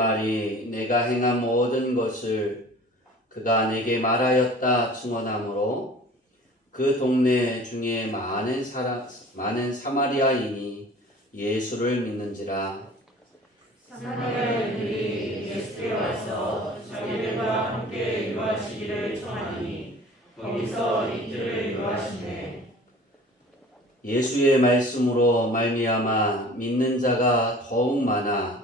말이 내가 행한 모든 것을 그가 내게 말하였다 증언하므로 그 동네 중에 많은 사마리아인이 예수를 믿는지라. 사마리아인들이 예수께 와서 자기들과 함께 유하시기를 청하니 거기서 이틀을 유하시네. 예수의 말씀으로 말미암아 믿는 자가 더욱 많아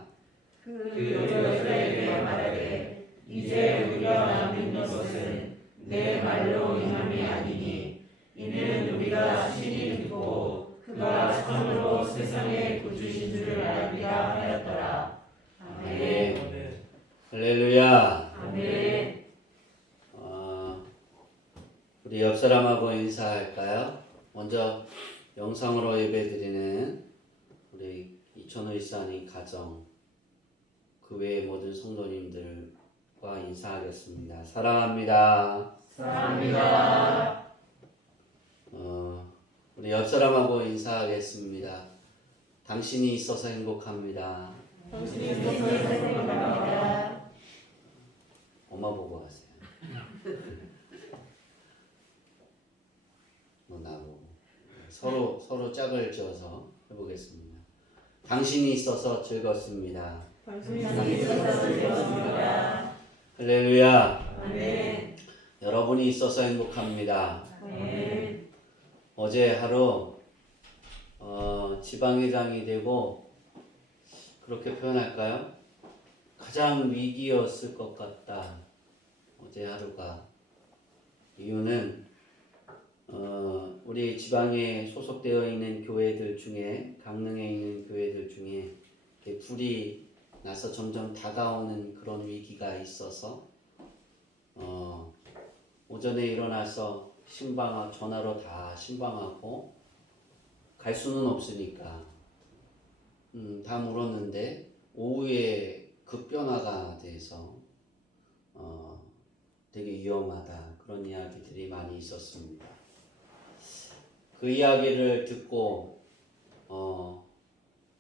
그 여자에게 말하되 이제 우리가 믿는 것은 내 말로 인함이 아니니 이는 우리가 친히 듣고 그가 참으로 세상의 구주신 줄을 알리라 하였더라. 아멘. 할렐루야. 아멘. 우리 옆 사람하고 인사할까요? 먼저 영상으로 예배드리는 우리 이천호 일사님 가정, 그 외의 모든 성도님들과 인사하겠습니다. 사랑합니다. 사랑합니다. 우리 옆 사람하고 인사하겠습니다. 당신이 있어서 행복합니다. 당신이 있어서 행복합니다. 엄마 보고 하세요. 나보고 서로 짝을 지어서 해보겠습니다. 당신이 있어서 즐겁습니다. 당신이 있어서 즐겁습니다. 할렐루야. 아멘. 여러분이 있어서 행복합니다. 아멘. 어제 하루 지방회장이 되고, 그렇게 표현할까요? 가장 위기였을 것 같다. 어제 하루가. 이유는 우리 지방에 소속되어 있는 교회들 중에, 강릉에 있는 교회들 중에 불이 나서 점점 다가오는 그런 위기가 있어서 오전에 일어나서 전화로 다 신방하고 갈 수는 없으니까 다 물었는데 오후에 급변화가 돼서 되게 위험하다, 그런 이야기들이 많이 있었습니다. 그 이야기를 듣고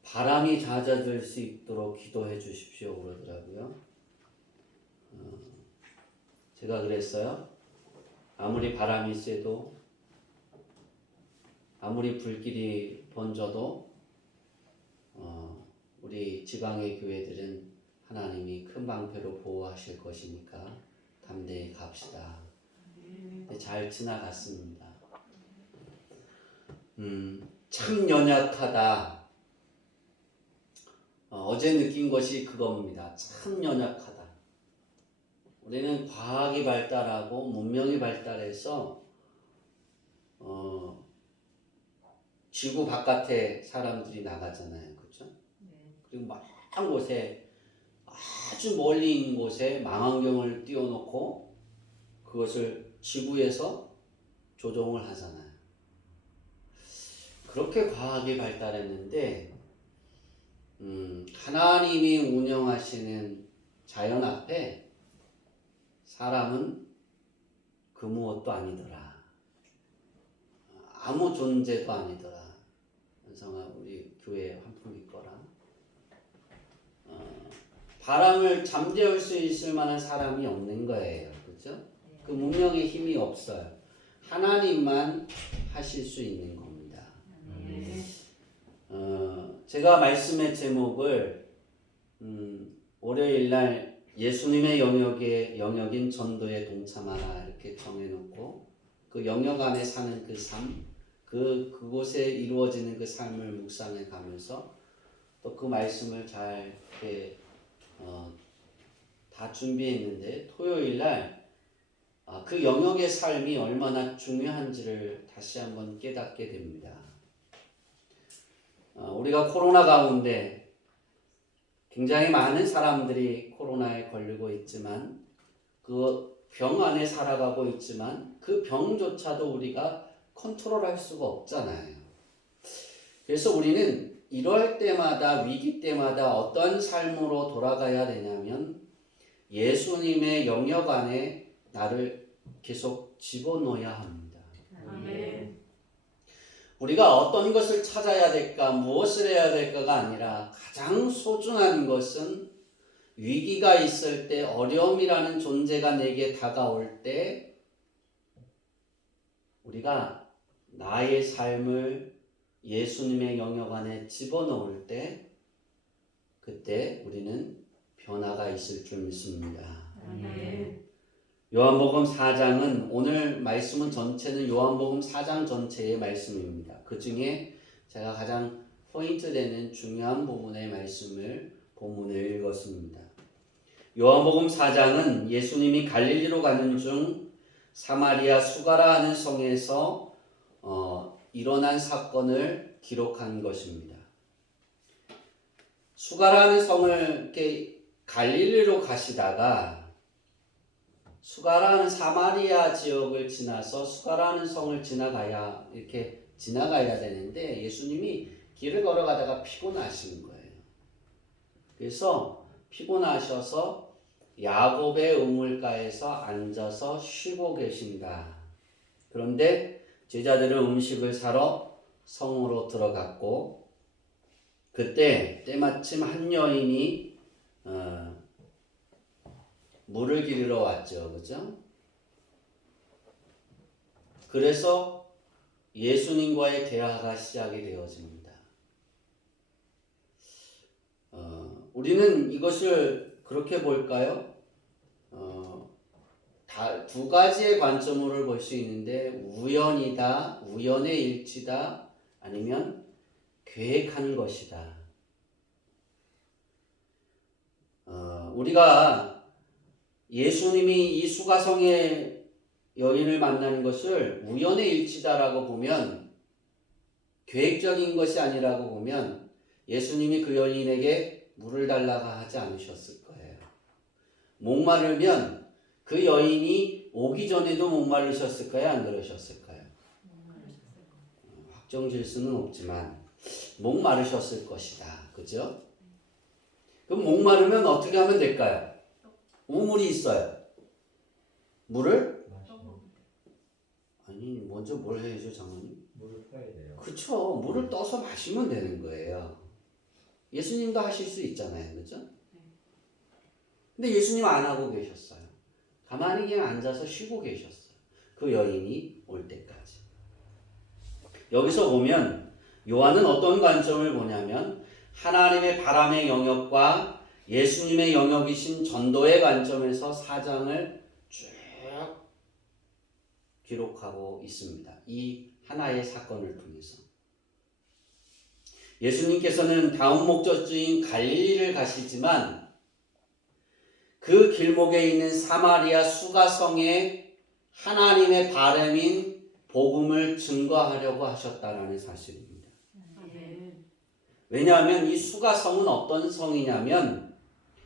바람이 잦아들 수 있도록 기도해 주십시오 그러더라고요. 제가 그랬어요. 아무리 바람이 세도, 아무리 불길이 번져도 우리 지방의 교회들은 하나님이 큰 방패로 보호하실 것이니까 담대히 갑시다. 잘 지나갔습니다. 참 연약하다. 어제 느낀 것이 그겁니다. 참 연약하다. 우리는 과학이 발달하고 문명이 발달해서 지구 바깥에 사람들이 나가잖아요. 그렇죠? 그리고 먼 곳에, 아주 멀리 있는 곳에 망원경을 띄워놓고 그것을 지구에서 조종을 하잖아요. 그렇게 과학이 발달했는데 하나님이 운영하시는 자연 앞에 사람은 그 무엇도 아니더라. 아무 존재도 아니더라. 현성아, 우리 교회 환풍기 거라. 바람을 잠재울 수 있을 만한 사람이 없는 거예요. 그렇죠? 그 문명의 힘이 없어요. 하나님만 하실 수 있는 겁니다. 제가 말씀의 제목을 월요일 날 예수님의 영역인 전도에 동참하라 이렇게 정해놓고, 그 영역 안에 사는 그 삶, 그곳에 이루어지는 그 삶을 묵상해 가면서 또 그 말씀을 잘 이렇게 다 준비했는데, 토요일 날 그 영역의 삶이 얼마나 중요한지를 다시 한번 깨닫게 됩니다. 우리가 코로나 가운데 굉장히 많은 사람들이 코로나에 걸리고 있지만, 그 병 안에 살아가고 있지만 그 병조차도 우리가 컨트롤할 수가 없잖아요. 그래서 우리는 이럴 때마다, 위기 때마다 어떤 삶으로 돌아가야 되냐면, 예수님의 영역 안에 나를 계속 집어넣어야 합니다. 아멘. 우리가 어떤 것을 찾아야 될까, 무엇을 해야 될까가 아니라 가장 소중한 것은 위기가 있을 때, 어려움이라는 존재가 내게 다가올 때 우리가 나의 삶을 예수님의 영역 안에 집어넣을 때 그때 우리는 변화가 있을 줄 믿습니다. 아멘. 요한복음 4장은 오늘 말씀은 전체는 요한복음 4장 전체의 말씀입니다. 그 중에 제가 가장 포인트 되는 중요한 부분의 말씀을 본문을 읽었습니다. 요한복음 4장은 예수님이 갈릴리로 가는 중 사마리아 수가라 하는 성에서 일어난 사건을 기록한 것입니다. 수가라는 성을 이렇게 갈릴리로 가시다가 수가라는 사마리아 지역을 지나서 수가라는 성을 지나가야 되는데 예수님이 길을 걸어가다가 피곤하신 거예요. 그래서 피곤하셔서 야곱의 우물가에서 앉아서 쉬고 계신다. 그런데 제자들은 음식을 사러 성으로 들어갔고 그때 때마침 한 여인이 물을 기르러 왔죠. 그죠? 그래서 예수님과의 대화가 시작이 되어집니다. 우리는 이것을 그렇게 볼까요? 두 가지의 관점으로 볼 수 있는데 우연이다, 우연의 일치다, 아니면 계획한 것이다. 우리가 예수님이 이 수가성의 여인을 만나는 것을 우연의 일치다라고 보면 계획적인 것이 아니라고 보면 예수님이 그 여인에게 물을 달라고 하지 않으셨을 거예요. 목마르면 그 여인이 오기 전에도 목마르셨을까요? 안 그러셨을까요? 확정질 수는 없지만 목마르셨을 것이다. 그죠? 그럼 목마르면 어떻게 하면 될까요? 우물이 있어요. 물을? 아니 먼저 뭘 해야죠, 장모님? 물을 퍼야 돼요. 그쵸. 물을 떠서 마시면 되는 거예요. 예수님도 하실 수 있잖아요. 그죠? 근데 예수님 안 하고 계셨어요. 가만히 그냥 앉아서 쉬고 계셨어요. 그 여인이 올 때까지. 여기서 보면 요한은 어떤 관점을 보냐면 하나님의 바람의 영역과 예수님의 영역이신 전도의 관점에서 사장을 쭉 기록하고 있습니다. 이 하나의 사건을 통해서. 예수님께서는 다음 목적지인 갈릴리를 가시지만 그 길목에 있는 사마리아 수가성에 하나님의 바람인 복음을 증거하려고 하셨다는 사실입니다. 왜냐하면 이 수가성은 어떤 성이냐면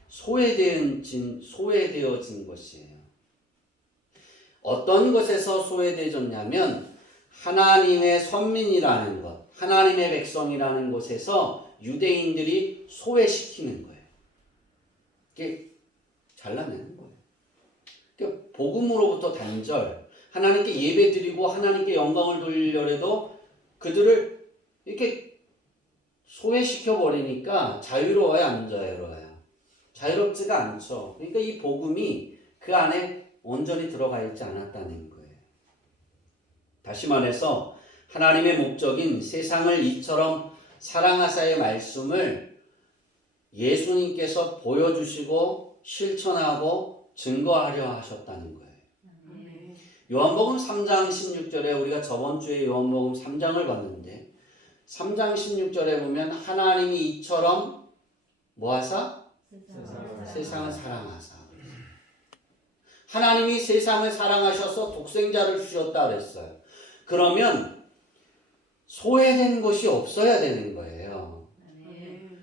소외되어진 것이에요. 어떤 것에서 소외되어졌냐면 하나님의 선민이라는 것, 하나님의 백성이라는 곳에서 유대인들이 소외시키는 거예요. 이게 잘라내는 거예요. 그러니까 복음으로부터 단절, 하나님께 예배드리고 하나님께 영광을 돌리려고 그들을 이렇게 소외시켜 버리니까 자유로워요, 안 자유로워요? 자유롭지가 않죠. 그러니까 이 복음이 그 안에 온전히 들어가 있지 않았다는 거예요. 다시 말해서 하나님의 목적인 세상을 이처럼 사랑하사의 말씀을 예수님께서 보여주시고 실천하고 증거하려 하셨다는 거예요. 요한복음 3장 16절에 우리가 저번 주에 요한복음 3장을 봤는데 3장 16절에 보면 하나님이 이처럼 뭐하사? 세상을 사랑하사. 하나님이 세상을 사랑하셔서 독생자를 주셨다 그랬어요. 그러면 소외된 것이 없어야 되는 거예요.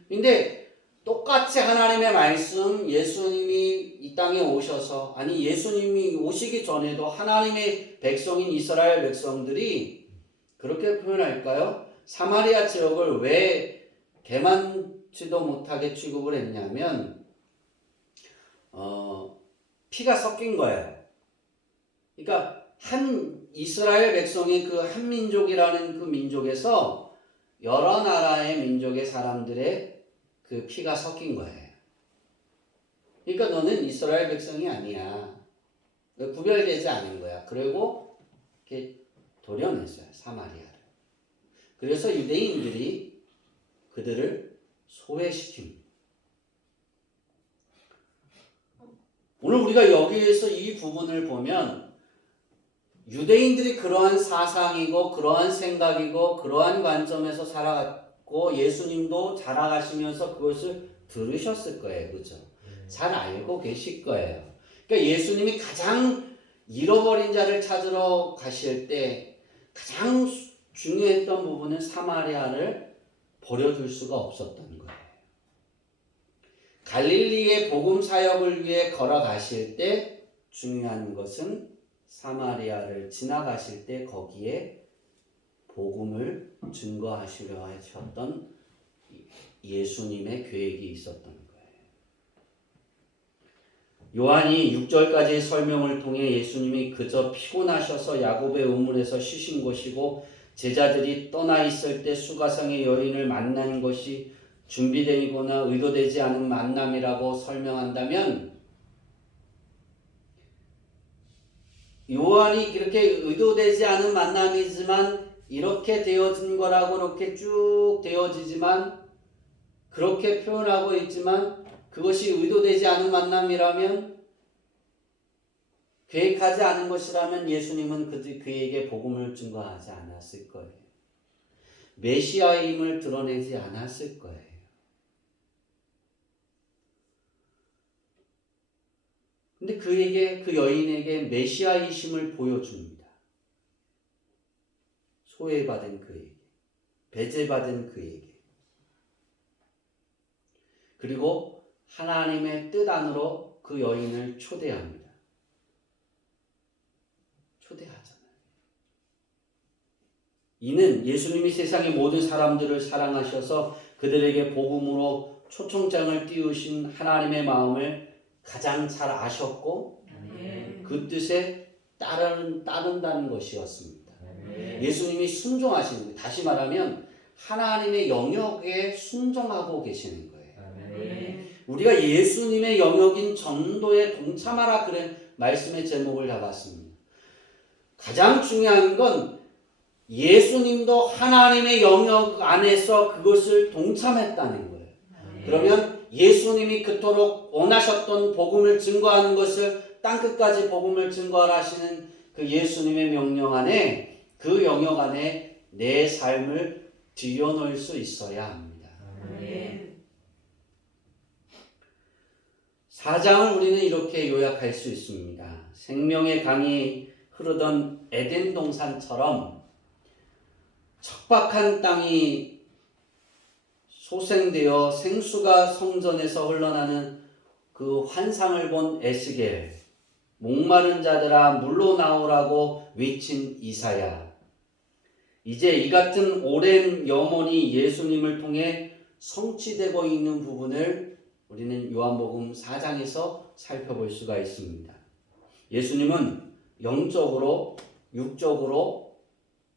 근데 똑같이 하나님의 말씀, 예수님이 이 땅에 오셔서, 아니 예수님이 오시기 전에도 하나님의 백성인 이스라엘 백성들이 그렇게 표현할까요? 사마리아 지역을 왜 개만치도 못하게 취급을 했냐면 피가 섞인 거예요. 그러니까 한 이스라엘 백성의 그 한 민족이라는 그 민족에서 여러 나라의 민족의 사람들의 그 피가 섞인 거예요. 그러니까 너는 이스라엘 백성이 아니야. 구별되지 않은 거야. 그리고 이렇게 도려냈어요. 사마리아를. 그래서 유대인들이 그들을 소외시킵니다. 오늘 우리가 여기에서 이 부분을 보면 유대인들이 그러한 사상이고 그러한 생각이고 그러한 관점에서 살아갔고 예수님도 자라가시면서 그것을 들으셨을 거예요. 그죠? 잘 알고 계실 거예요. 그러니까 예수님이 가장 잃어버린 자를 찾으러 가실 때 가장 중요했던 부분은 사마리아를 버려둘 수가 없었던 거예요. 갈릴리의 복음 사역을 위해 걸어가실 때 중요한 것은 사마리아를 지나가실 때 거기에 복음을 증거하시려 하셨던 예수님의 계획이 있었던 거예요. 요한이 6절까지의 설명을 통해 예수님이 그저 피곤하셔서 야곱의 우물에서 쉬신 것이고 제자들이 떠나 있을 때 수가성의 여인을 만난 것이 준비되거나 의도되지 않은 만남이라고 설명한다면 요한이 그렇게 의도되지 않은 만남이지만 이렇게 되어진 거라고 이렇게 쭉 되어지지만 그렇게 표현하고 있지만 그것이 의도되지 않은 만남이라면 계획하지 않은 것이라면 예수님은 그에게 복음을 증거하지 않았을 거예요. 메시아임을 드러내지 않았을 거예요. 근데 그 여인에게 메시아이심을 보여줍니다. 소외받은 그에게, 배제받은 그에게. 그리고 하나님의 뜻 안으로 그 여인을 초대합니다. 초대하잖아요. 이는 예수님이 세상의 모든 사람들을 사랑하셔서 그들에게 복음으로 초청장을 띄우신 하나님의 마음을 가장 잘 아셨고 그 뜻에 따른다는 것이었습니다. 예수님이 순종하시는 거예요. 다시 말하면 하나님의 영역에 순종하고 계시는 거예요. 우리가 예수님의 영역인 전도에 동참하라 그런 말씀의 제목을 잡았습니다. 가장 중요한 건 예수님도 하나님의 영역 안에서 그것을 동참했다는 거예요. 그러면 예수님이 그토록 원하셨던 복음을 증거하는 것을 땅끝까지 복음을 증거하라 하시는 그 예수님의 명령 안에 그 영역 안에 내 삶을 들여놓을 수 있어야 합니다. 4장을 우리는 이렇게 요약할 수 있습니다. 생명의 강이 흐르던 에덴 동산처럼 척박한 땅이 소생되어 생수가 성전에서 흘러나는 그 환상을 본 에스겔, 목마른 자들아 물로 나오라고 외친 이사야. 이제 이 같은 오랜 염원이 예수님을 통해 성취되고 있는 부분을 우리는 요한복음 4장에서 살펴볼 수가 있습니다. 예수님은 영적으로, 육적으로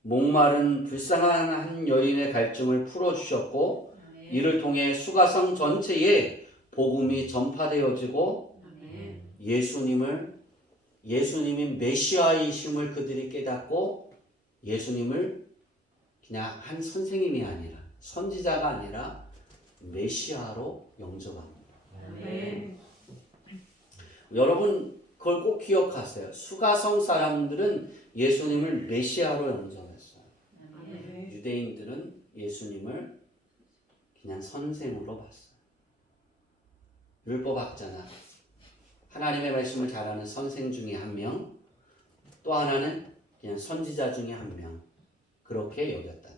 목마른 불쌍한 한 여인의 갈증을 풀어주셨고 이를 통해 수가성 전체에 복음이 전파되어지고 예수님이 메시아이심을 그들이 깨닫고 예수님을 그냥 한 선생님이 아니라 선지자가 아니라 메시아로 영접합니다. 여러분 그걸 꼭 기억하세요. 수가성 사람들은 예수님을 메시아로 영접했어요. 유대인들은 예수님을 그냥 선생으로 봤어요. 율법학자나 하나님의 말씀을 잘하는 선생 중에 한 명, 또 하나는 그냥 선지자 중에 한 명, 그렇게 여겼다.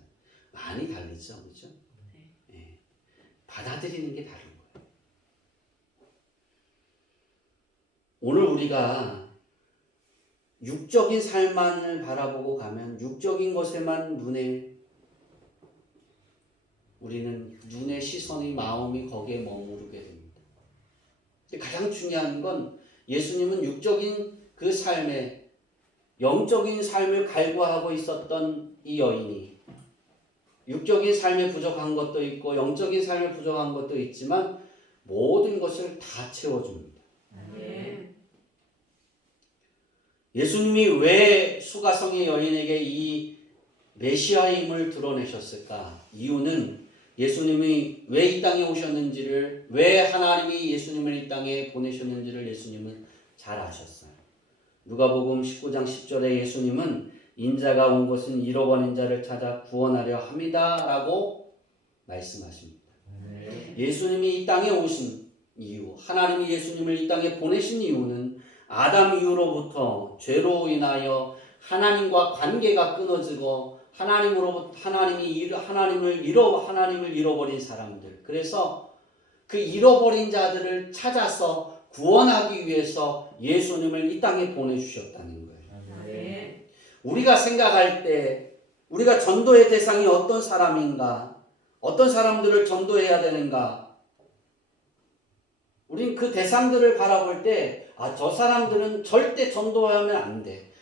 많이 다르죠, 그렇죠? 네. 받아들이는 게 다른 거예요. 오늘 우리가 육적인 삶만을 바라보고 가면 육적인 것에만 우리는 눈의 시선이 마음이 거기에 머무르게 됩니다. 근데 가장 중요한 건 예수님은 육적인 그 삶에 영적인 삶을 갈구하고 있었던 이 여인이 육적인 삶에 부족한 것도 있고 영적인 삶에 부족한 것도 있지만 모든 것을 다 채워줍니다. 예수님이 왜 수가성의 여인에게 이 메시아임을 드러내셨을까? 이유는 예수님이 왜 이 땅에 오셨는지를, 왜 하나님이 예수님을 이 땅에 보내셨는지를 예수님은 잘 아셨어요. 누가복음 19장 10절에 예수님은 인자가 온 것은 잃어버린 자를 찾아 구원하려 함이다 라고 말씀하십니다. 예수님이 이 땅에 오신 이유, 하나님이 예수님을 이 땅에 보내신 이유는 아담 이후로부터 죄로 인하여 하나님과 관계가 끊어지고 하나님을 잃어버린 사람들. 그래서 그 잃어버린 자들을 찾아서 구원하기 위해서 예수님을 이 땅에 보내주셨다는 거예요. 우리가 생각할 때 우리가 전도의 대상이 어떤 사람인가, 어떤 사람들을 전도해야 되는가, 우린 그 대상들을 바라볼 때 저 사람들은 절대 전도하면 안 돼.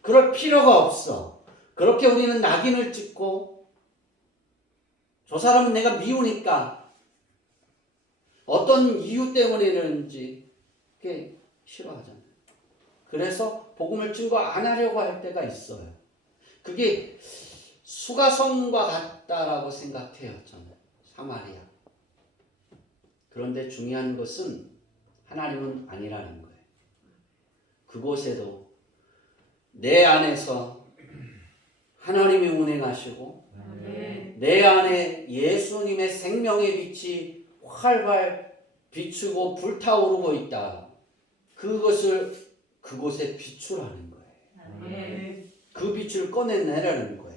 그럴 필요가 없어. 그렇게 우리는 낙인을 찍고 저 사람은 내가 미우니까 어떤 이유 때문이든지 그게 싫어하잖아요. 그래서 복음을 증거 안 하려고 할 때가 있어요. 그게 수가성과 같다라고 생각해요. 저는 사마리아. 그런데 중요한 것은 하나님은 아니라는 거예요. 그곳에도 내 안에서 하나님이 운행하시고 내 안에 예수님의 생명의 빛이 활활 비추고 불타오르고 있다. 그것을 그곳에 비추라는 거예요. 그 빛을 꺼내내라는 거예요.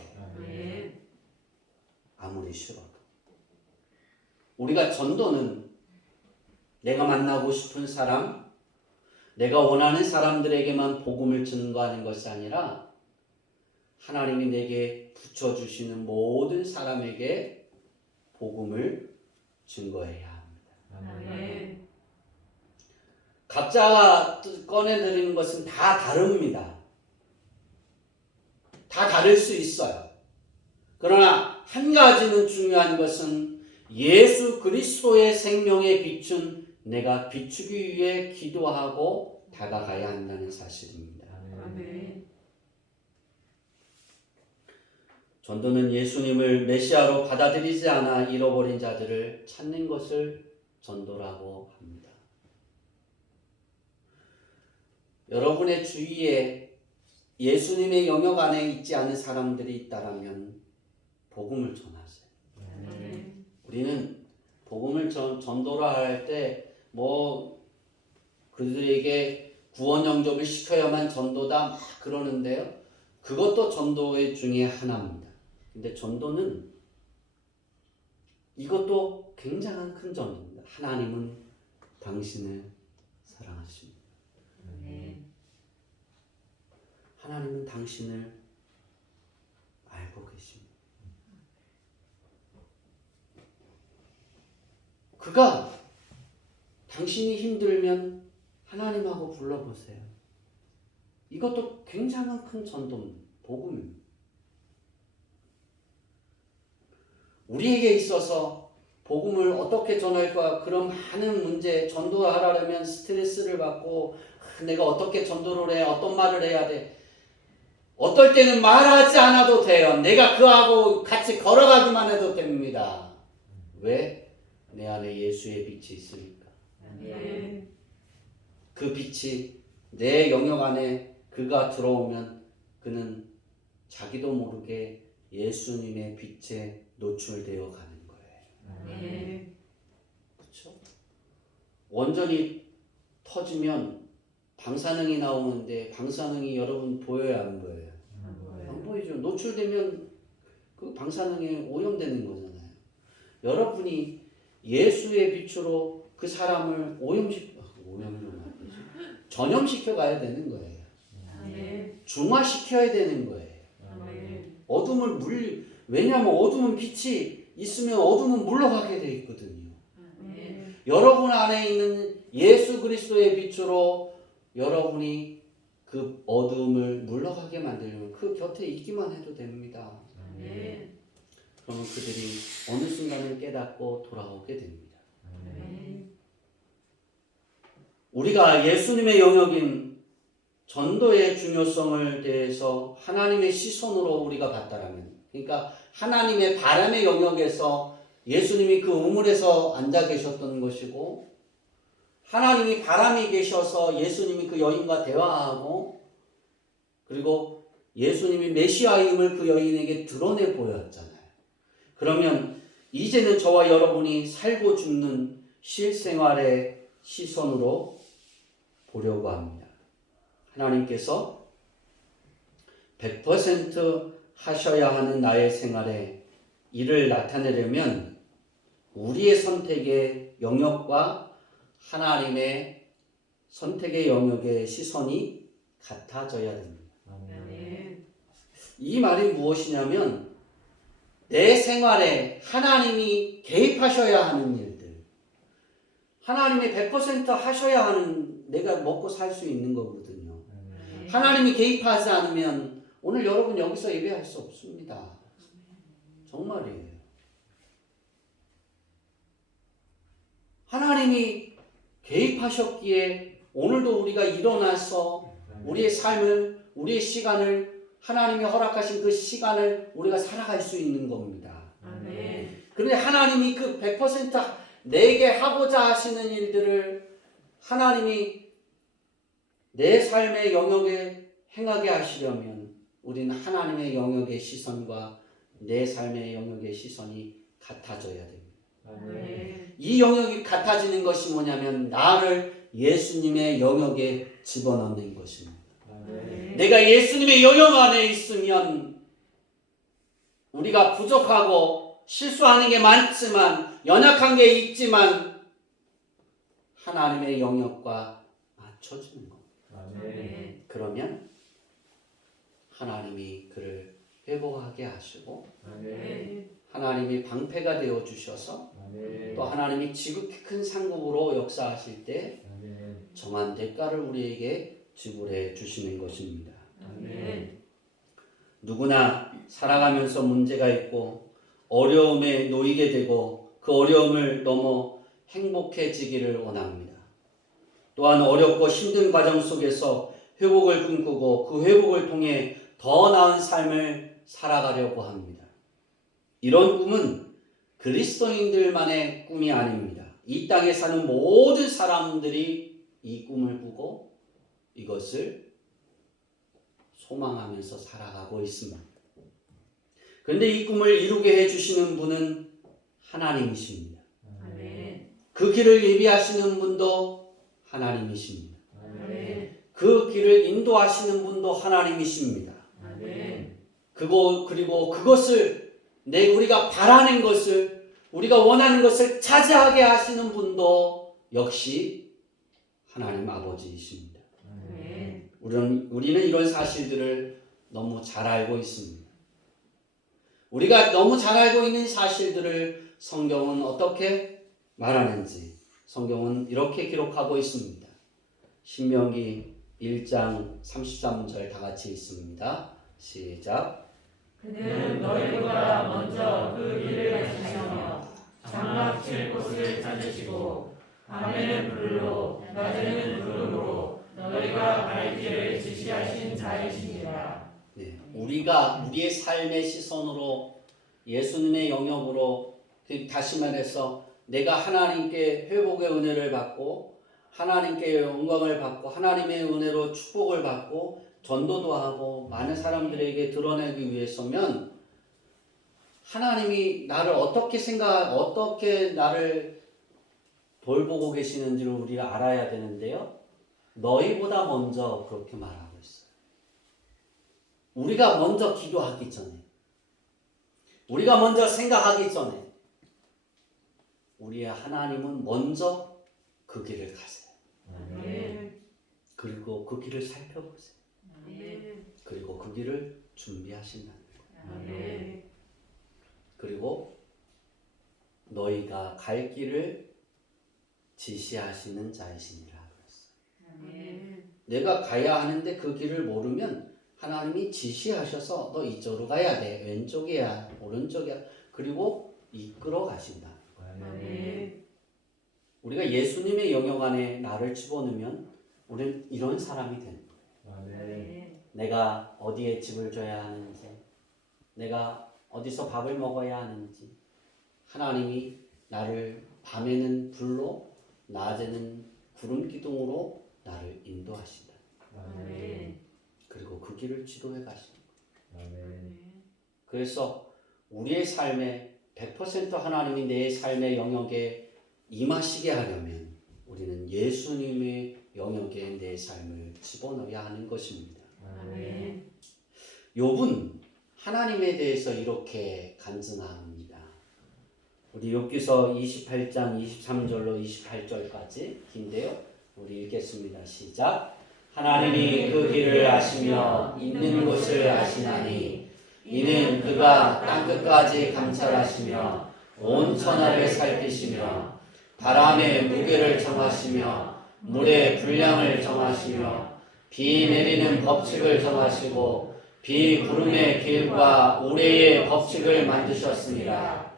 아무리 싫어도. 우리가 전도는 내가 만나고 싶은 사람, 내가 원하는 사람들에게만 복음을 증거하는 것이 아니라 하나님이 내게 붙여주시는 모든 사람에게 복음을 증거해야 합니다. 각자 꺼내드리는 것은 다 다릅니다. 다 다를 수 있어요. 그러나 한 가지는 중요한 것은 예수 그리스도의 생명에 비춘 내가 비추기 위해 기도하고 다가가야 한다는 사실입니다. 전도는 예수님을 메시아로 받아들이지 않아 잃어버린 자들을 찾는 것을 전도라고 합니다. 여러분의 주위에 예수님의 영역 안에 있지 않은 사람들이 있다면 복음을 전하세요. 우리는 복음을 전도라 할 때 그들에게 구원 영접을 시켜야만 전도다 막 그러는데요. 그것도 전도의 중에 하나입니다. 근데 전도는 이것도 굉장한 큰 점입니다. 하나님은 당신을 사랑하십니다. 하나님은 당신을 알고 계십니다. 그가 당신이 힘들면 하나님하고 불러보세요. 이것도 굉장한 큰 전도입니다. 복음입니다. 우리에게 있어서 복음을 어떻게 전할까, 그런 많은 문제, 전도하려면 스트레스를 받고 내가 어떻게 전도를 해, 어떤 말을 해야 돼. 어떨 때는 말하지 않아도 돼요. 내가 그하고 같이 걸어가기만 해도 됩니다. 왜? 내 안에 예수의 빛이 있으니까. 그 빛이 내 영역 안에 그가 들어오면 그는 자기도 모르게 예수님의 빛에 노출되어 가는 거예요. 그렇죠? 원전이 터지면 방사능이 나오는데 방사능이 여러분 보여요, 안 보여요? 안 보이죠. 노출되면 그 방사능에 오염되는 거잖아요. 여러분이 예수의 빛으로 그 사람을 전염시켜 가야 되는 거예요. 중화시켜야 되는 거예요. 왜냐하면 어둠은 빛이 있으면 어둠은 물러가게 돼 있거든요. 여러분 안에 있는 예수 그리스도의 빛으로 여러분이 그 어둠을 물러가게 만들려면 그 곁에 있기만 해도 됩니다. 그러면 그들이 어느 순간을 깨닫고 돌아오게 됩니다. 우리가 예수님의 영역인 전도의 중요성을 대해서 하나님의 시선으로 우리가 봤다라면, 그러니까 하나님의 바람의 영역에서 예수님이 그 우물에서 앉아 계셨던 것이고, 하나님이 바람이 계셔서 예수님이 그 여인과 대화하고, 그리고 예수님이 메시아임을 그 여인에게 드러내 보였잖아요. 그러면 이제는 저와 여러분이 살고 죽는 실생활의 시선으로 보려고 합니다. 하나님께서 100% 하셔야 하는 나의 생활에 이를 나타내려면 우리의 선택의 영역과 하나님의 선택의 영역의 시선이 같아져야 됩니다. 아멘. 이 말이 무엇이냐면 내 생활에 하나님이 개입하셔야 하는 일들, 하나님이 100% 하셔야 하는 내가 먹고 살 수 있는 거거든요. 하나님이 개입하지 않으면 오늘 여러분 여기서 예배할 수 없습니다. 정말이에요. 하나님이 개입하셨기에 오늘도 우리가 일어나서 우리의 삶을, 우리의 시간을, 하나님이 허락하신 그 시간을 우리가 살아갈 수 있는 겁니다. 아멘. 그런데 하나님이 그 100% 내게 하고자 하시는 일들을 하나님이 내 삶의 영역에 행하게 하시려면 우리는 하나님의 영역의 시선과 내 삶의 영역의 시선이 같아져야 됩니다. 아멘. 이 영역이 같아지는 것이 뭐냐면 나를 예수님의 영역에 집어넣는 것입니다. 아멘. 내가 예수님의 영역 안에 있으면 우리가 부족하고 실수하는 게 많지만 연약한 게 있지만 하나님의 영역과 맞춰지는 겁니다. 아멘. 그러면 하나님이 그를 회복하게 하시고 아멘. 하나님이 방패가 되어 주셔서 또 하나님이 지극히 큰 상급으로 역사하실 때 정한 대가를 우리에게 지불해 주시는 것입니다. 아멘. 누구나 살아가면서 문제가 있고 어려움에 놓이게 되고 그 어려움을 넘어 행복해지기를 원합니다. 또한 어렵고 힘든 과정 속에서 회복을 꿈꾸고 그 회복을 통해 더 나은 삶을 살아가려고 합니다. 이런 꿈은 그리스도인들만의 꿈이 아닙니다. 이 땅에 사는 모든 사람들이 이 꿈을 꾸고 이것을 소망하면서 살아가고 있습니다. 그런데 이 꿈을 이루게 해주시는 분은 하나님이십니다. 아멘. 그 길을 예비하시는 분도 하나님이십니다. 아멘. 그 길을 인도하시는 분도 하나님이십니다. 아멘. 그리고 그것을 우리가 바라는 것을 우리가 원하는 것을 차지하게 하시는 분도 역시 하나님 아버지이십니다. 아멘. 우리는 이런 사실들을 너무 잘 알고 있습니다. 우리가 너무 잘 알고 있는 사실들을 성경은 어떻게 말하는지 성경은 이렇게 기록하고 있습니다. 신명기 1장 33절 다 같이 읽습니다. 시작. 그는 너희보다 먼저 그 길을 가시며 장막 칠 곳을 찾으시고 밤에는 불로 낮에는 구름으로 너희가 갈 길을 지시하신 자이시니라. 네, 우리가 우리의 삶의 시선으로 예수님의 영역으로 다시 말해서 내가 하나님께 회복의 은혜를 받고 하나님께 영광을 받고 하나님의 은혜로 축복을 받고 전도도 하고 많은 사람들에게 드러내기 위해서면 하나님이 나를 어떻게 나를 돌보고 계시는지를 우리가 알아야 되는데요. 너희보다 먼저 그렇게 말하고 있어요. 우리가 먼저 기도하기 전에, 우리가 먼저 생각하기 전에, 우리의 하나님은 먼저 그 길을 가세요. 아멘. 그리고 그 길을 살펴보세요. 아멘. 그리고 그 길을 준비하신다는 거예요. 아멘. 그리고 너희가 갈 길을 지시하시는 자이시니라 그랬어요. 아멘. 내가 가야 하는데 그 길을 모르면 하나님이 지시하셔서 너 이쪽으로 가야 돼. 왼쪽이야, 오른쪽이야. 그리고 이끌어 가신다. 아멘. 우리가 예수님의 영역 안에 나를 집어넣으면 우리는 이런 사람이 되는 거예요. 아멘. 내가 어디에 집을 줘야 하는지, 내가 어디서 밥을 먹어야 하는지, 하나님이 나를 밤에는 불로, 낮에는 구름 기둥으로 나를 인도하신다. 아멘. 그리고 그 길을 지도해 가신다. 아멘. 그래서 우리의 삶에 100% 하나님이 내 삶의 영역에 임하시게 하려면 우리는 예수님의 영역에 내 삶을 집어넣어야 하는 것입니다. 아멘. 욥은 하나님에 대해서 이렇게 간증합니다. 우리 욥기서 28장 23절로 28절까지 긴데요. 우리 읽겠습니다. 시작. 하나님이 그 길을 아시며 있는 곳을 아시나니 이는 그가 땅끝까지 감찰하시며 온 천하를 살피시며 바람의 무게를 정하시며 물의 분량을 정하시며 비 내리는 법칙을 정하시고 비 구름의 길과 우레의 법칙을 만드셨습니다.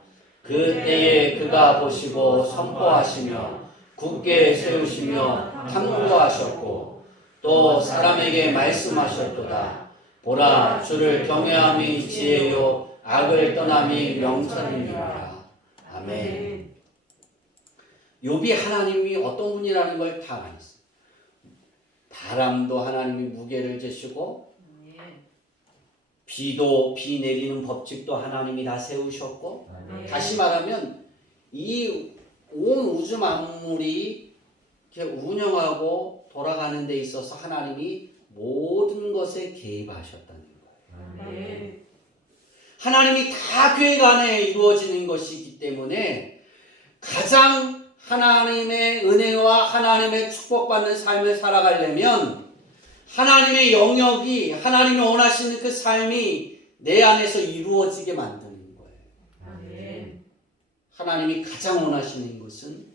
그때에 그가 보시고 선포하시며 굳게 세우시며 탐구하셨고 또 사람에게 말씀하셨도다. 보라, 주를 경외함이 지혜요 악을 떠남이 명철이니라. 아멘. 욥이 하나님이 어떤 분이라는 걸 다 알았어요. 바람도 하나님이 무게를 재시고 비도 비 내리는 법칙도 하나님이 다 세우셨고 다시 말하면 이 온 우주 만물이 이렇게 운영하고 돌아가는 데 있어서 하나님이 모든 것에 개입하셨다는 거예요. 아멘. 하나님이 다 계획 안에 이루어지는 것이기 때문에 가장 하나님의 은혜와 하나님의 축복받는 삶을 살아가려면 하나님의 영역이 하나님이 원하시는 그 삶이 내 안에서 이루어지게 만드는 거예요. 아멘. 하나님이 가장 원하시는 것은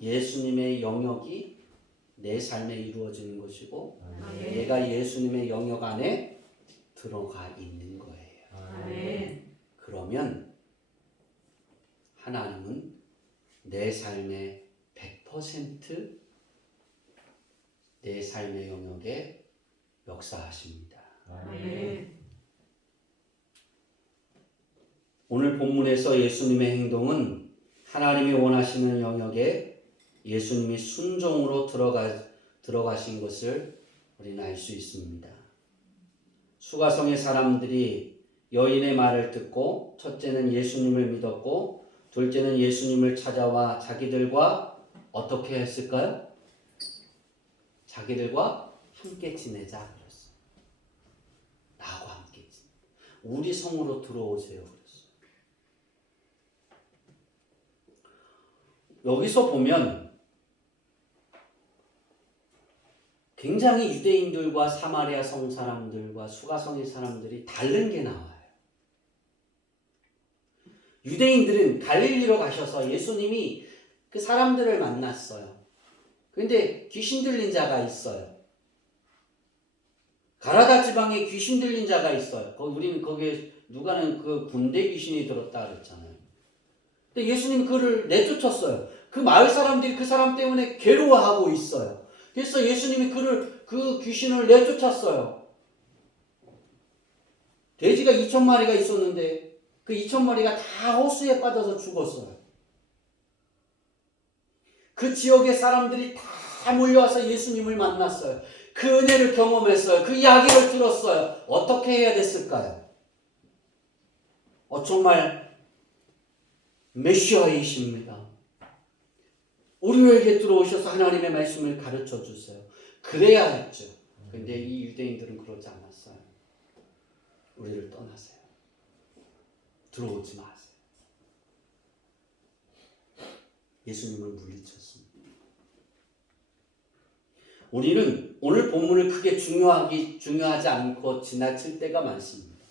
예수님의 영역이 내 삶에 이루어지는 것이고 아멘. 내가 예수님의 영역 안에 들어가 있는 거예요. 아멘. 그러면 하나님은 내 삶의 100% 내 삶의 영역에 역사하십니다. 아멘. 오늘 본문에서 예수님의 행동은 하나님이 원하시는 영역에 예수님이 순종으로 들어가신 것을 우리는 알 수 있습니다. 수가성의 사람들이 여인의 말을 듣고 첫째는 예수님을 믿었고 둘째는 예수님을 찾아와 자기들과 어떻게 했을까요? 자기들과 함께 지내자 그랬어요. 나하고 함께 지내. 우리 성으로 들어오세요 그랬어요. 여기서 보면 굉장히 유대인들과 사마리아 성 사람들과 수가성의 사람들이 다른 게 나와요. 유대인들은 갈릴리로 가셔서 예수님이 그 사람들을 만났어요. 그런데 귀신 들린 자가 있어요. 가라다 지방에 귀신 들린 자가 있어요. 우리는 거기에 누가는 그 군대 귀신이 들었다 그랬잖아요. 근데 예수님이 그를 내쫓았어요. 그 마을 사람들이 그 사람 때문에 괴로워하고 있어요. 그래서 예수님이 그 귀신을 내쫓았어요. 돼지가 2,000마리가 있었는데 그 2,000마리가 다 호수에 빠져서 죽었어요. 그 지역의 사람들이 다 몰려와서 예수님을 만났어요. 그 은혜를 경험했어요. 그 이야기를 들었어요. 어떻게 해야 됐을까요? 정말 메시아이십니다. 우리에게 들어오셔서 하나님의 말씀을 가르쳐 주세요. 그래야 했죠. 근데 이 유대인들은 그러지 않았어요. 우리를 떠나세요. 들어오지 마세요. 예수님을 물리쳤습니다. 우리는 오늘 본문을 크게 중요하지 않고 지나칠 때가 많습니다.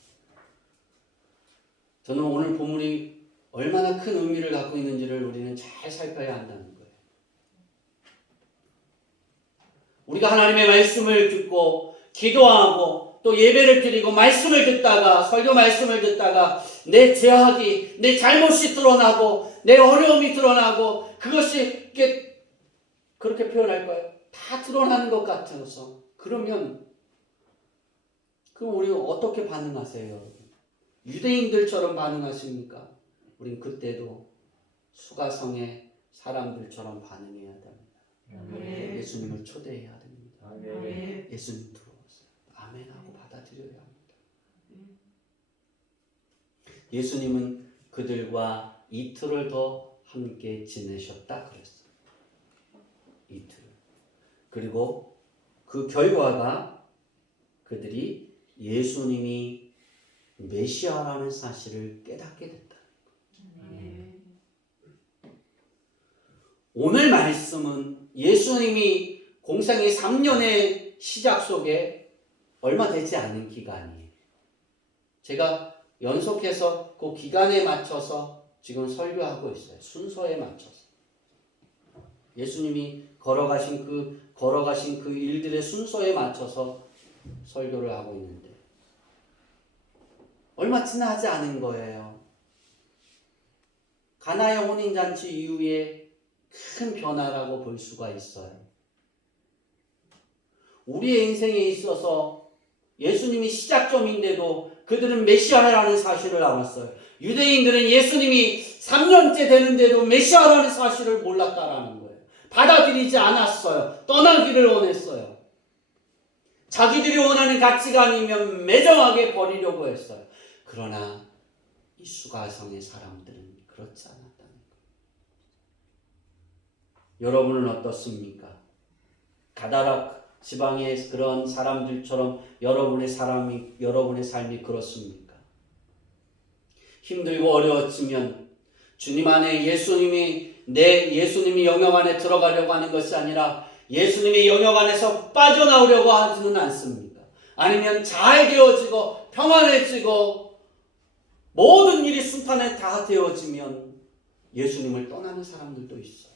저는 오늘 본문이 얼마나 큰 의미를 갖고 있는지를 우리는 잘 살펴야 한다는 거예요. 우리가 하나님의 말씀을 듣고 기도하고 또 예배를 드리고 말씀을 듣다가 설교 말씀을 듣다가 내 죄악이 내 잘못이 드러나고 내 어려움이 드러나고 그것이 그렇게 표현할까요? 다 드러나는 것 같아서 그러면 그럼 우리 어떻게 반응하세요, 여러분? 유대인들처럼 반응하십니까? 우린 그때도 수가성의 사람들처럼 반응해야 됩니다. 아멘. 예수님을 초대해야 됩니다. 아멘. 예수님 들어오세요. 아멘하고 받아들여야 합니다. 예수님은 그들과 이틀을 더 함께 지내셨다 그랬어요. 이틀. 그리고 그 결과가 그들이 예수님이 메시아라는 사실을 깨닫게 됐다. 아멘. 오늘 말씀은 예수님이 공생의 3년의 시작 속에 얼마 되지 않은 기간이에요. 제가 연속해서 그 기간에 맞춰서 지금 설교하고 있어요. 순서에 맞춰서. 예수님이 걸어가신 그 일들의 순서에 맞춰서 설교를 하고 있는데 얼마 지나지 않은 거예요. 가나의 혼인잔치 이후에 큰 변화라고 볼 수가 있어요. 우리의 인생에 있어서 예수님이 시작점인데도 그들은 메시아라는 사실을 알았어요. 유대인들은 예수님이 3년째 되는데도 메시아라는 사실을 몰랐다라는 거예요. 받아들이지 않았어요. 떠나기를 원했어요. 자기들이 원하는 가치관이면 매정하게 버리려고 했어요. 그러나 이 수가성의 사람들은 그렇지 않았다는 거예요. 여러분은 어떻습니까? 가다락 지방의 그런 사람들처럼 여러분의 삶이 그렇습니까? 힘들고 어려웠지만 주님 안에 예수님이 영역 안에 들어가려고 하는 것이 아니라 예수님의 영역 안에서 빠져나오려고 하지는 않습니까? 아니면 잘 되어지고 평안해지고 모든 일이 순탄에 다 되어지면 예수님을 떠나는 사람들도 있어요.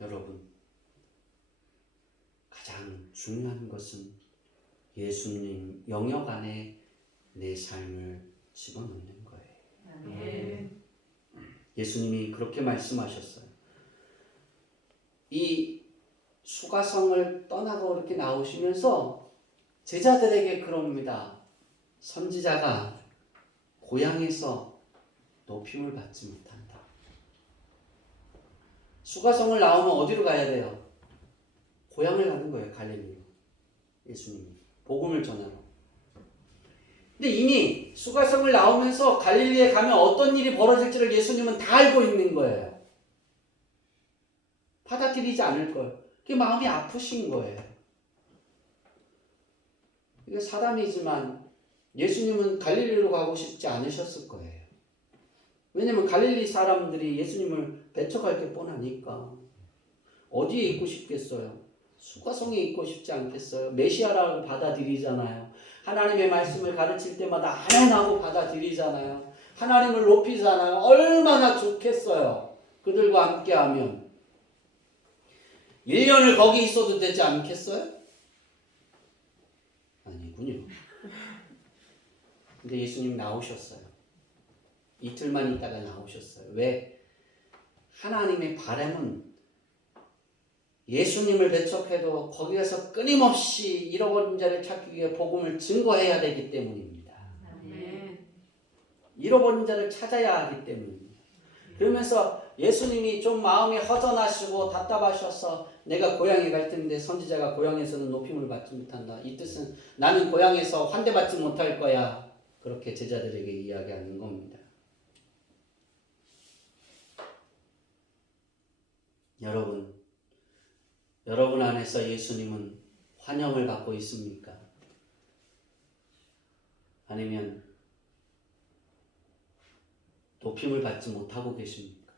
여러분, 가장 중요한 것은 예수님 영역 안에 내 삶을 집어넣는 거예요. 아멘. 예수님이 그렇게 말씀하셨어요. 이 수가성을 떠나고 이렇게 나오시면서 제자들에게 그럽니다. 선지자가 고향에서 높임을 받지 못한다. 수가성을 나오면 어디로 가야 돼요? 고향을 가는 거예요. 갈릴리로. 예수님이 복음을 전하러. 근데 이미 수가성을 나오면서 갈릴리에 가면 어떤 일이 벌어질지를 예수님은 다 알고 있는 거예요. 받아들이지 않을 거예요. 그게 마음이 아프신 거예요. 이게 사람이지만 예수님은 갈릴리로 가고 싶지 않으셨을 거예요. 왜냐면 갈릴리 사람들이 예수님을 배척할 게 뻔하니까. 어디에 있고 싶겠어요? 수가성에 있고 싶지 않겠어요? 메시아라고 받아들이잖아요. 하나님의 말씀을 가르칠 때마다 아멘하고 받아들이잖아요. 하나님을 높이잖아요. 얼마나 좋겠어요. 그들과 함께하면. 1년을 거기 있어도 되지 않겠어요? 아니군요. 근데 예수님 나오셨어요. 이틀만 있다가 나오셨어요. 왜? 하나님의 바람은 예수님을 배척해도 거기에서 끊임없이 잃어버린 자를 찾기 위해 복음을 증거해야 되기 때문입니다. 아멘. 잃어버린 자를 찾아야 하기 때문입니다. 그러면서 예수님이 좀 마음이 허전하시고 답답하셔서 내가 고향에 갈 텐데 선지자가 고향에서는 높임을 받지 못한다. 이 뜻은 나는 고향에서 환대받지 못할 거야. 그렇게 제자들에게 이야기하는 겁니다. 여러분 안에서 예수님은 환영을 받고 있습니까? 아니면 높임을 받지 못하고 계십니까?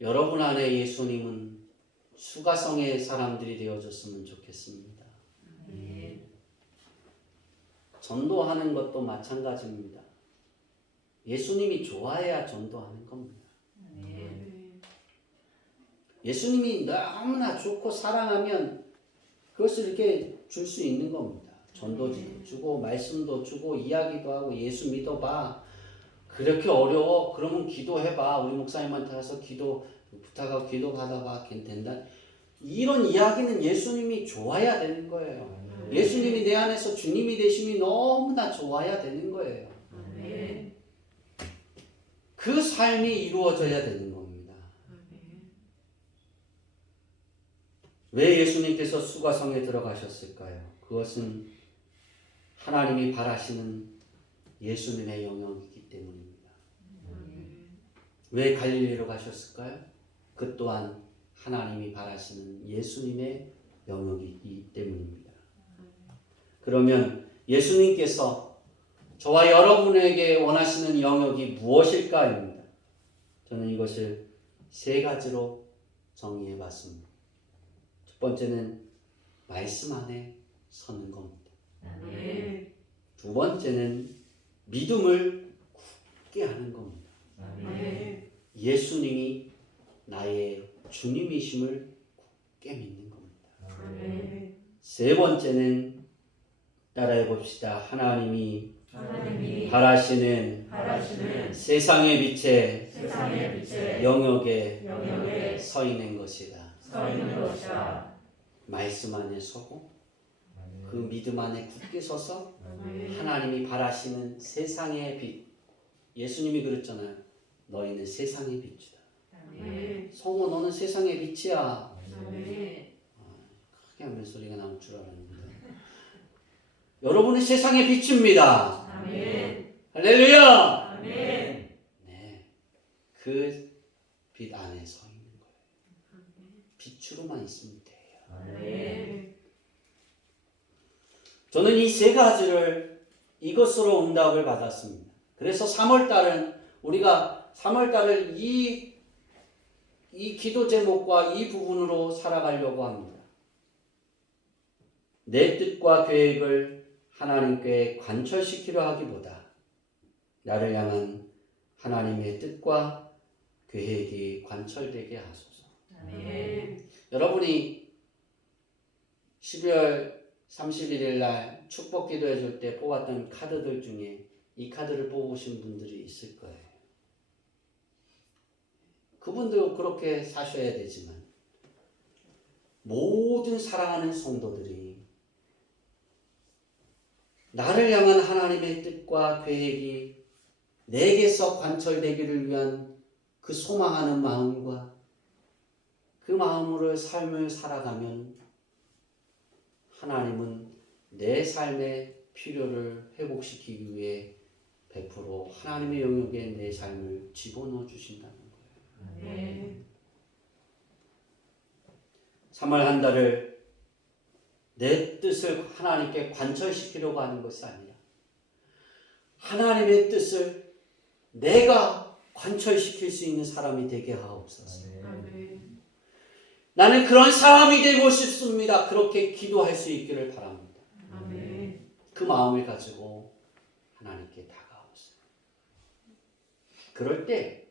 여러분 안에 예수님은 수가성의 사람들이 되어줬으면 좋겠습니다. 아멘. 전도하는 것도 마찬가지입니다. 예수님이 좋아해야 전도하는 겁니다. 아멘. 예수님이 너무나 좋고 사랑하면 그것을 이렇게 줄 수 있는 겁니다. 전도지도 주고 말씀도 주고 이야기도 하고 예수 믿어봐. 그렇게 어려워? 그러면 기도해봐. 우리 목사님한테 가서 기도 부탁하고 기도받아봐 된다. 이런 이야기는 예수님이 좋아야 되는 거예요. 예수님이 내 안에서 주님이 되심이 너무나 좋아야 되는 거예요. 아멘. 그 삶이 이루어져야 되는 겁니다. 아멘. 왜 예수님께서 수가성에 들어가셨을까요? 그것은 하나님이 바라시는 예수님의 영역이기 때문입니다. 아멘. 왜 갈릴리로 가셨을까요? 그 또한 하나님이 바라시는 예수님의 영역이기 때문입니다. 그러면 예수님께서 저와 여러분에게 원하시는 영역이 무엇일까입니다. 저는 이것을 세 가지로 정리해 봤습니다. 첫 번째는 말씀 안에 서는 겁니다. 아멘. 두 번째는 믿음을 굳게 하는 겁니다. 아멘. 예수님이 나의 주님이심을 굳게 믿는 겁니다. 아멘. 세 번째는 따라해 봅시다. 하나님이 바라시는 세상의 빛에 영역에 서 있는 것이다. 말씀 안에 서고 그 믿음 안에 굳게 서서 하나님이 바라시는 세상의 빛. 예수님이 그랬잖아요. 너희는 세상의 빛이다. 아멘. 성호 너는 세상의 빛이야. 아멘. 크게 하면 소리가 나올 줄 알았는데 여러분이 세상의 빛입니다. 아멘. 할렐루야. 아멘. 네, 그 빛 안에 서 있는 거예요. 빛으로만 있으면 돼요. 아멘. 저는 이 세 가지를 이것으로 응답을 받았습니다. 그래서 3월달은 우리가 3월달을 이 기도 제목과 이 부분으로 살아가려고 합니다. 내 뜻과 계획을 하나님께 관철시키려 하기보다 나를 향한 하나님의 뜻과 계획이 관철되게 하소서. 아멘. 여러분이 12월 31일 날 축복 기도해 줄 때 뽑았던 카드들 중에 이 카드를 뽑으신 분들이 있을 거예요. 그분도 그렇게 사셔야 되지만 모든 사랑하는 성도들이 나를 향한 하나님의 뜻과 계획이 내게서 관철되기를 위한 그 소망하는 마음과 그 마음으로 삶을 살아가면 하나님은 내 삶의 필요를 회복시키기 위해 100% 하나님의 영역에 내 삶을 집어넣어 주신다는 거예요. 아멘. 3월 한 달을 내 뜻을 하나님께 관철시키려고 하는 것이 아니라 하나님의 뜻을 내가 관철시킬 수 있는 사람이 되게 하옵소서. 아멘. 나는 그런 사람이 되고 싶습니다. 그렇게 기도할 수 있기를 바랍니다. 아멘. 그 마음을 가지고 하나님께 다가오세요. 그럴 때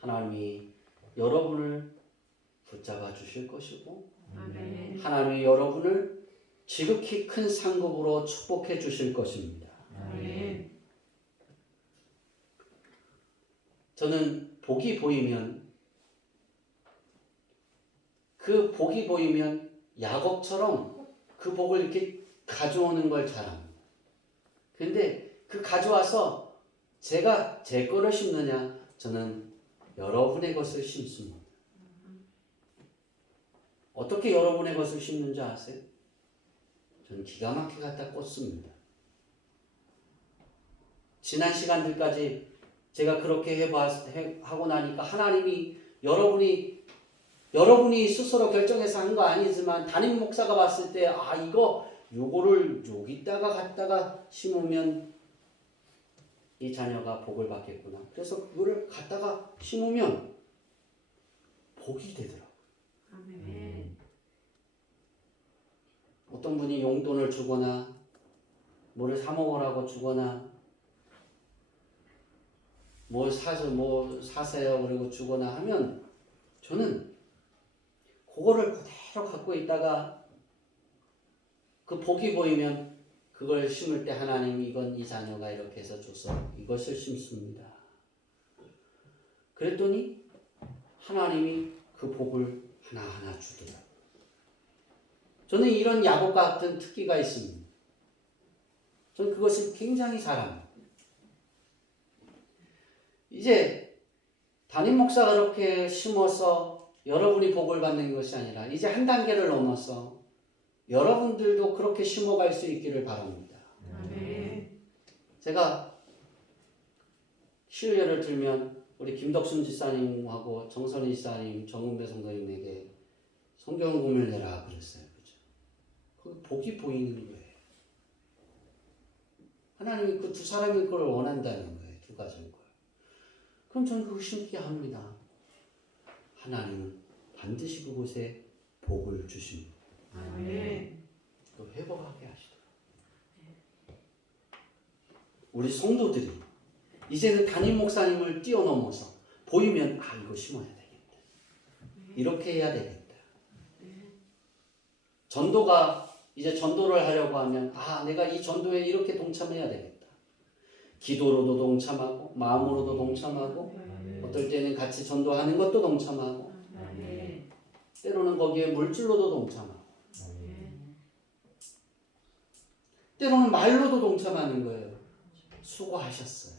하나님이 여러분을 붙잡아 주실 것이고 아멘. 하나님이 여러분을 지극히 큰 상급으로 축복해 주실 것입니다. 아멘. 저는 복이 보이면 그 복이 보이면 야곱처럼 그 복을 이렇게 가져오는 걸 잘합니다. 근데 그 가져와서 제가 제 거를 심느냐? 저는 여러분의 것을 심습니다. 어떻게 여러분의 것을 심는지 아세요? 저는 기가 막히게 갖다 꽂습니다. 지난 시간들까지 제가 그렇게 하고 나니까 하나님이 여러분이 스스로 결정해서 한 거 아니지만 담임 목사가 봤을 때 요거를 여기다가 갖다가 심으면 이 자녀가 복을 받겠구나. 그래서 그거를 갖다가 심으면 복이 되더라고요. 아멘. 어떤 분이 용돈을 주거나 뭐를 사 먹으라고 주거나 뭐 사세요 그리고 주거나 하면 저는 그거를 그대로 갖고 있다가 그 복이 보이면 그걸 심을 때 하나님이 이 자녀가 이렇게 해서 줘서 이것을 심습니다. 그랬더니 하나님이 그 복을 하나하나 주더라고요. 저는 이런 야곱 같은 특기가 있습니다. 저는 그것을 굉장히 잘합니다. 이제 담임 목사가 그렇게 심어서 여러분이 복을 받는 것이 아니라 이제 한 단계를 넘어서 여러분들도 그렇게 심어갈 수 있기를 바랍니다. 아멘. 제가 예를 들면 우리 김덕순 지사님하고 정선희 지사님, 정은배 성도님에게 성경금을 내라 그랬어요. 그죠? 그 복이 보이는 거예요. 하나님이 그 두 사람의 걸 원한다는 거예요. 두 가정을. 그럼 저는 그거 신기해 합니다. 하나님은 반드시 그곳에 복을 주십니다. 아멘. 또 회복하게 하시더라고요. 우리 성도들이 이제는 담임 목사님을 뛰어넘어서 보이면 아 이거 심어야 되겠다. 이렇게 해야 되겠다. 전도가 이제 전도를 하려고 하면 아 내가 이 전도에 이렇게 동참해야 되겠다. 기도로도 동참하고 마음으로도 동참하고 어떨 때는 같이 전도하는 것도 동참하고 아멘. 때로는 거기에 물질로도 동참하고 때로는 말로도 동참하는 거예요. 수고하셨어요.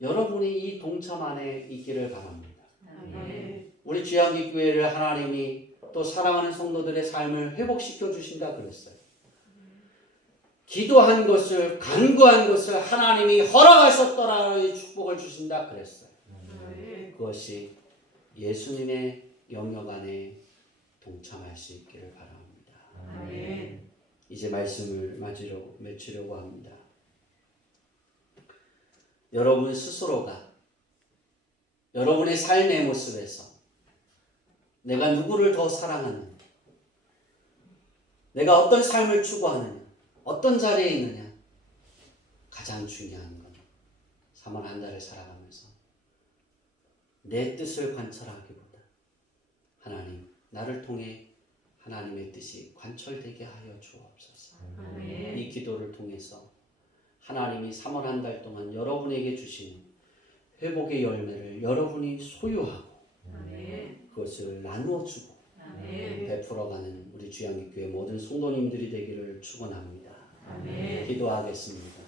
여러분이 이 동참 안에 있기를 바랍니다. 아멘. 우리 주양기 교회를 하나님이 또 사랑하는 성도들의 삶을 회복시켜 주신다 그랬어요. 기도한 것을 간구한 것을 하나님이 허락하셨더라의 축복을 주신다 그랬어요. 아멘. 그것이 예수님의 영역 안에 동참할 수 있기를 바랍니다. 아멘. 이제 말씀을 맺으려고 합니다. 여러분 스스로가 여러분의 삶의 모습에서 내가 누구를 더 사랑하느냐, 내가 어떤 삶을 추구하느냐, 어떤 자리에 있느냐, 가장 중요한 건 3월 한 달을 살아가면서 내 뜻을 관철하기보다 하나님, 나를 통해 하나님의 뜻이 관철되게 하여 주옵소서. 아멘. 이 기도를 통해서 하나님이 3월 한 달 동안 여러분에게 주신 회복의 열매를 여러분이 소유하고 아멘. 그것을 나누어주고 아멘. 베풀어가는 우리 주양기교회 모든 성도님들이 되기를 축원합니다. 아멘. 기도하겠습니다.